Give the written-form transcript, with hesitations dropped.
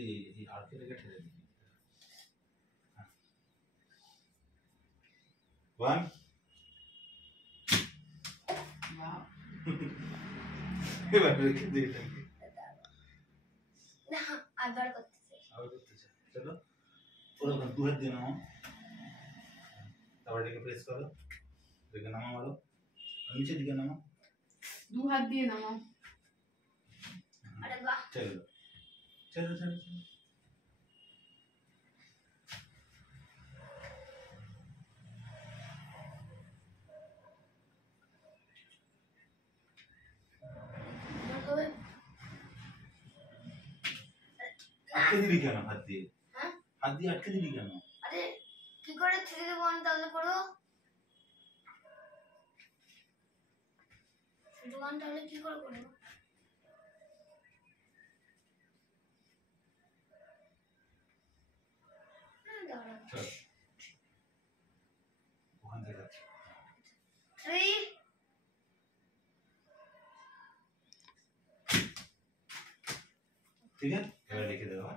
এই আর্কেটাকে ঠেলে দিই। 1 এবার রেখে দিই এটাকে। না আবার করতেছে। চলো পুরো দু হাত দিয়ে নাও, তারপর এটাকে প্রেস করো, এটাকে নামাও, মারো নিচের দিকে নামাও, দু হাত দিয়ে নামাও। আরে বাহ, চলো চলো চলো চলো। আটকে দিবি কেন হাত দিয়ে? হ্যাঁ হাত দিয়ে আটকে দিবি কেন? আরে কি করে ছেড়ে দেবো আমি তাহলে? করো শুধু গান তাহলে কি করে করবো? দাঁড়া চল ওখান থেকে যাচ্ছি। 3 ঠিক আছে, এবার রেখে দেওয়া।